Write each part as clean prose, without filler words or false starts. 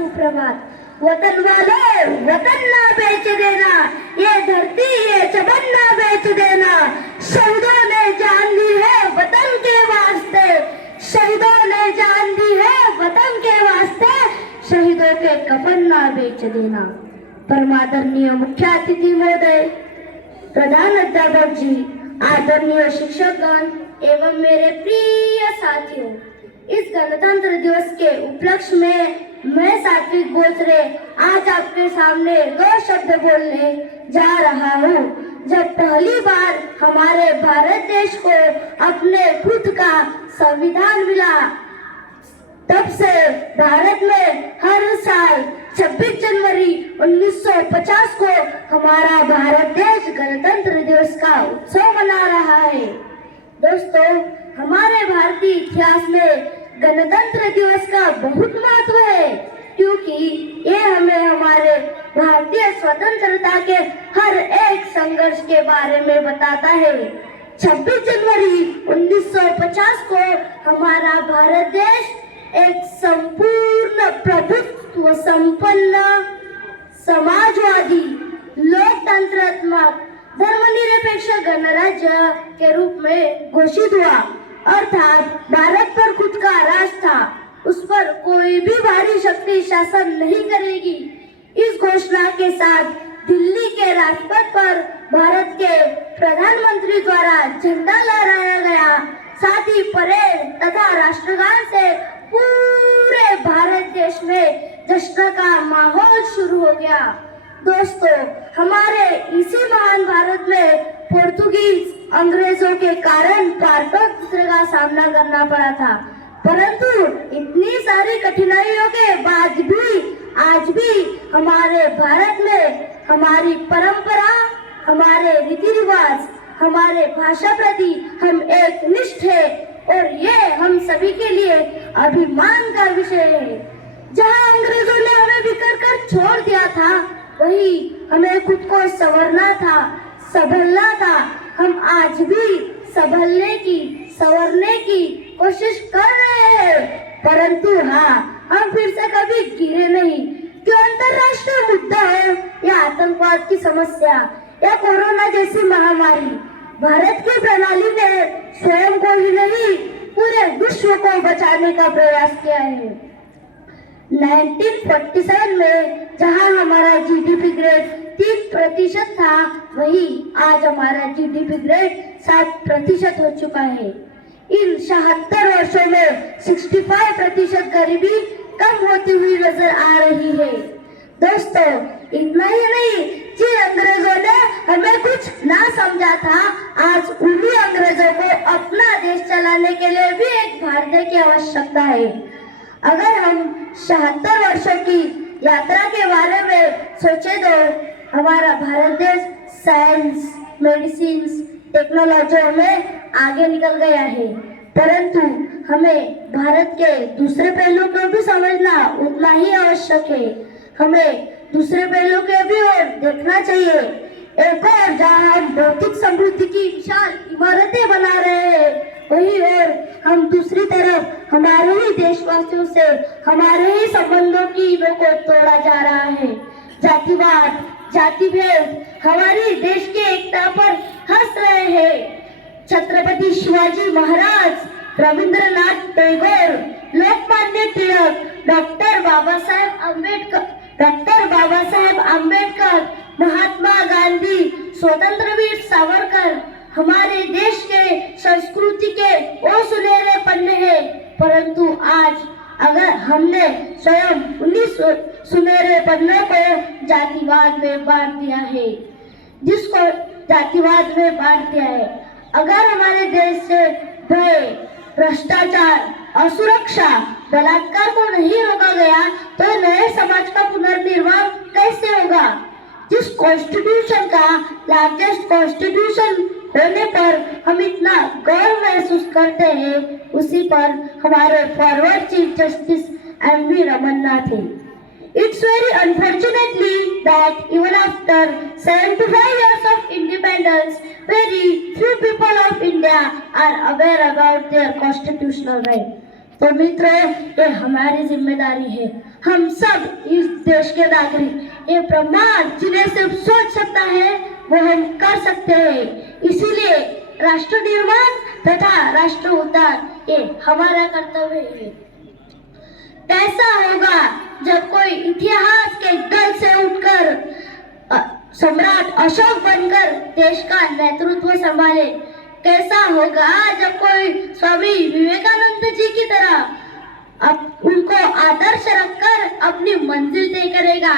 सुप्रभात। वतन वालों, वतन ना बेच देना, ये धरती ये चमन ना बेच देना। शहीदों ने जान दी है वतन के वास्ते, शहीदों ने जान दी है वतन के वास्ते। शहीदों के कफन ना बेच देना। परमादरणीय मुख्य अतिथि महोदय, प्रधान अध्यापक जी, आदरणीय शिक्षकगण एवं मेरे प्रिय साथियों, इस गणतंत्र दिवस के उपलक्ष्य में मैं सात्विक बोसरे आज आपके सामने दो शब्द बोलने जा रहा हूँ। जब पहली बार हमारे भारत देश को अपने खुद का संविधान मिला, तब से भारत में हर साल 26 जनवरी 1950 को हमारा भारत देश गणतंत्र दिवस का उत्सव मना रहा है। दोस्तों, हमारे भारतीय इतिहास में गणतंत्र दिवस का बहुत महत्व है, क्योंकि ये हमें हमारे भारतीय स्वतंत्रता के हर एक संघर्ष के बारे में बताता है। 26 जनवरी 1950 को हमारा भारत देश एक संपूर्ण प्रभुत्व संपन्न समाजवादी लोकतंत्रात्मक धर्मनिरपेक्ष गणराज्य के रूप में घोषित हुआ। अर्थात भारत पर खुद का राज था, उस पर कोई भी बाहरी शक्ति शासन नहीं करेगी। इस घोषणा के साथ दिल्ली के राजपथ पर भारत के प्रधानमंत्री द्वारा झंडा लहराया गया। साथ ही परेड तथा राष्ट्रगान से पूरे भारत देश में जश्न का माहौल शुरू हो गया। दोस्तों, हमारे इसी महान भारत में पोर्तुगीज अंग्रेजों के कारण पारतंत्र का सामना करना पड़ा था, परंतु इतनी सारी कठिनाइयों के बाद भी आज भी हमारे भारत में हमारी परंपरा, हमारे रीति रिवाज, हमारे भाषा प्रति हम एक निष्ठ है और ये हम सभी के लिए अभिमान का विषय है। जहाँ अंग्रेजों ने हमें बिखर कर छोड़ दिया था, वही हमें खुद को संवरना था, संभलना था। हम आज भी संभलने की, संवरने की कोशिश कर रहे हैं, परंतु हाँ, हम फिर से कभी गिरे नहीं। जो अंतरराष्ट्रीय मुद्दा है या आतंकवाद की समस्या या कोरोना जैसी महामारी, भारत की प्रणाली ने स्वयं को ही नहीं पूरे विश्व को बचाने का प्रयास किया है। 1947 में जहां हमारा जीडीपी ग्रेड 3% था, वही आज हमारा जीडीपी ग्रेड 7% हो चुका है। इन 76 वर्षों में 65% गरीबी कम होती हुई नजर आ रही है। दोस्तों, इतना ही नहीं, जिन अंग्रेजों ने हमें कुछ ना समझा था, आज उन्हीं अंग्रेजों को अपना देश चलाने के लिए भी एक भारतीय की आवश्यकता है। अगर हम 76 वर्षों की यात्रा के बारे में सोचे तो हमारा भारत देश साइंस, मेडिसिन, टेक्नोलॉजी में आगे निकल गया है, परंतु हमें भारत के दूसरे पहलू को भी समझना उतना ही आवश्यक है। हमें दूसरे पहलू के भी ओर देखना चाहिए। एक और जहाँ हम भौतिक समृद्धि की विशाल इमारतें बना रहे हैं, वही और हम दूसरी तरफ हमारे ही देशवासियों से हमारे ही संबंधों की को तोड़ा जा रहा है। जातिवाद, जाति भेद हमारी देश की एकता पर हंस रहे हैं। छत्रपति शिवाजी महाराज, रविंद्रनाथ टैगोर, लोकमान्य तिलक, डॉक्टर बाबा साहेब अम्बेडकर, महात्मा गांधी, स्वतंत्रवीर सावरकर हमारे देश के संस्कृति के वो सुनहरे पन्ने हैं, परंतु आज अगर हमने स्वयं उन्हीं सुनहरे पन्नों को जातिवाद में बांट दिया है, जिसको जातिवाद में बांट दिया है। अगर हमारे देश से भय, भ्रष्टाचार, असुरक्षा, बलात्कार को नहीं रोका गया, तो नए समाज का पुनर्निर्माण कैसे होगा? जिस कॉन्स्टिट्यूशन का लार्जेस्ट कॉन्स्टिट्यूशन होने पर हम इतना गर्व महसूस करते हैं, उसी पर हमारे forward chief justice M V. Ramanna थे। It's very unfortunately that even after 75 years of independence, very few people of India are aware about their constitutional right. तो मित्रों, ये हमारी जिम्मेदारी है। हम सब इस देश के नागरिक, ये प्रमाण जिन्हें सिर्फ सोच सकता है वो हम कर सकते हैं। इसीलिए राष्ट्र निर्माण तथा राष्ट्र उद्धार ये हमारा कर्तव्य है। कैसा होगा जब कोई इतिहास के गल से उठकर सम्राट अशोक बनकर देश का नेतृत्व संभाले। कैसा होगा जब कोई स्वामी विवेकानंद जी की तरह उनको आदर्श रखकर अपनी मंजिल तय करेगा।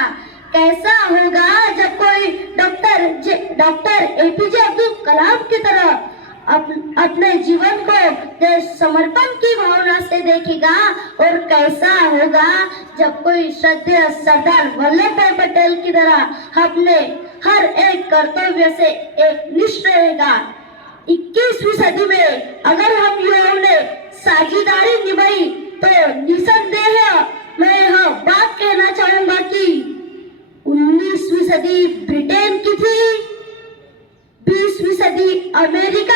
कैसा होगा जब कोई डॉक्टर एपीजे अब्दुल कलाम की तरह अपने जीवन को देश समर्पण की भावना से देखेगा। और कैसा होगा जब कोई श्रद्धेय सरदार वल्लभ भाई पटेल की तरह अपने हर एक कर्तव्य से एक निष्ठ रहेगा। 21वीं सदी में अगर हम युवाओं ने साझेदारी निभाई तो निसंदेह मैं यह बात कहना चाहूंगा कि 19वीं सदी ब्रिटेन की थी, 20वीं सदी अमेरिका